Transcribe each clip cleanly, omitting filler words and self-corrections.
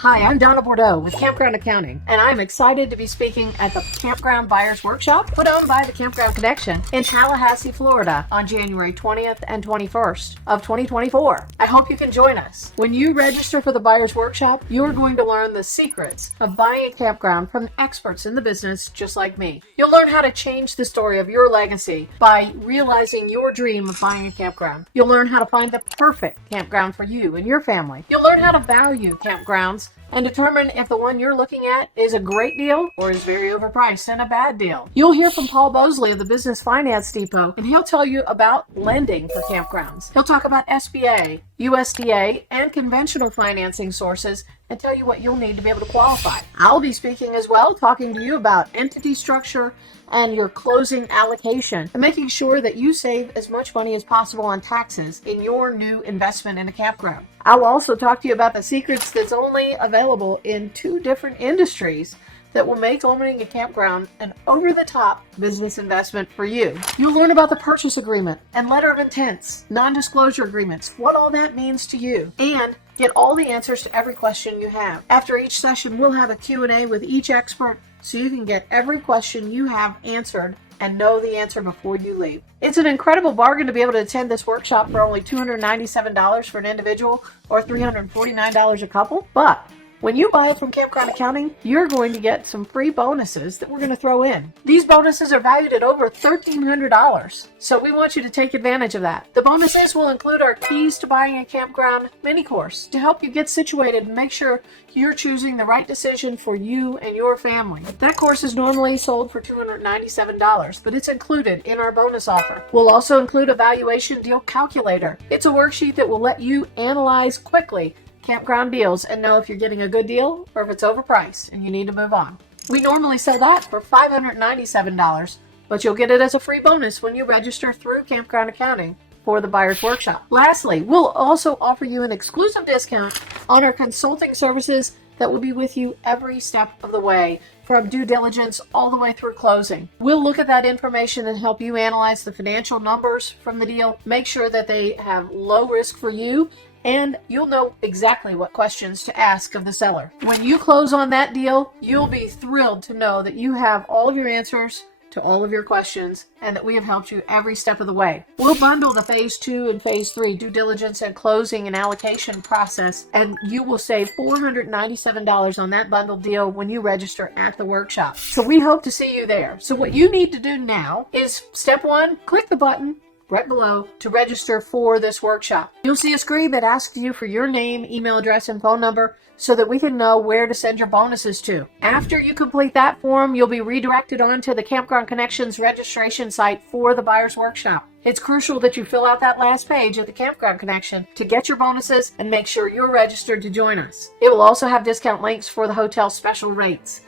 Hi, I'm Donna Bordeaux with Campground Accounting, and I'm excited to be speaking at the Campground Buyers Workshop, put on by the Campground Connection in Tallahassee, Florida on January 20th and 21st of 2024. I hope you can join us. When you register for the Buyers Workshop, you're going to learn the secrets of buying a campground from experts in the business just like me. You'll learn how to change the story of your legacy by realizing your dream of buying a campground. You'll learn how to find the perfect campground for you and your family. You'll learn how to value campgrounds and determine if the one you're looking at is a great deal or is very overpriced and a bad deal. You'll hear from Paul Bosley of the Business Finance Depot, and he'll tell you about lending for campgrounds. He'll talk about SBA, USDA, and conventional financing sources and tell you what you'll need to be able to qualify. I'll be speaking as well, talking to you about entity structure and your closing allocation, and making sure that you save as much money as possible on taxes in your new investment in a campground. I'll also talk to you about the secrets that's only available in 2 different industries that will make owning a campground an over-the-top business investment for you. You'll learn about the purchase agreement and letter of intents, non-disclosure agreements, what all that means to you, and get all the answers to every question you have. After each session, we'll have a Q&A with each expert so you can get every question you have answered and know the answer before you leave. It's an incredible bargain to be able to attend this workshop for only $297 for an individual or $349 a couple, but when you buy it from Campground Accounting, you're going to get some free bonuses that we're going to throw in. These bonuses are valued at over $1,300, so we want you to take advantage of that. The bonuses will include our Keys to Buying a Campground mini course to help you get situated and make sure you're choosing the right decision for you and your family. That course is normally sold for $297, but it's included in our bonus offer. We'll also include a valuation deal calculator. It's a worksheet that will let you analyze quickly campground deals and know if you're getting a good deal or if it's overpriced and you need to move on. We normally sell that for $597, but you'll get it as a free bonus when you register through Campground Accounting for the Buyers Workshop. Lastly, we'll also offer you an exclusive discount on our consulting services that will be with you every step of the way, from due diligence all the way through closing. We'll look at that information and help you analyze the financial numbers from the deal, make sure that they have low risk for you, and you'll know exactly what questions to ask of the seller. When you close on that deal, you'll be thrilled to know that you have all of your answers to all of your questions and that we have helped you every step of the way. We'll bundle the phase 2 and phase 3 due diligence and closing and allocation process, and you will save $497 on that bundled deal when you register at the workshop. So we hope to see you there. So what you need to do now is step 1, click the button right below to register for this workshop. You'll see a screen that asks you for your name, email address, and phone number so that we can know where to send your bonuses to. After you complete that form, you'll be redirected onto the Campground Connections registration site for the Buyers Workshop. It's crucial that you fill out that last page at the Campground Connection to get your bonuses and make sure you're registered to join us. It will also have discount links for the hotel special rates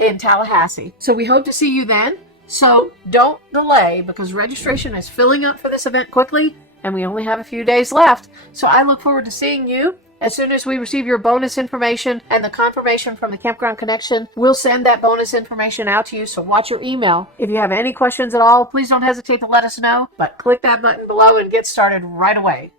in Tallahassee. So we hope to see you then. So don't delay, because registration is filling up for this event quickly and we only have a few days left. So I look forward to seeing you. As soon as we receive your bonus information and the confirmation from the Campground Connection, we'll send that bonus information out to you, so watch your email. If you have any questions at all, please don't hesitate to let us know, but click that button below and get started right away.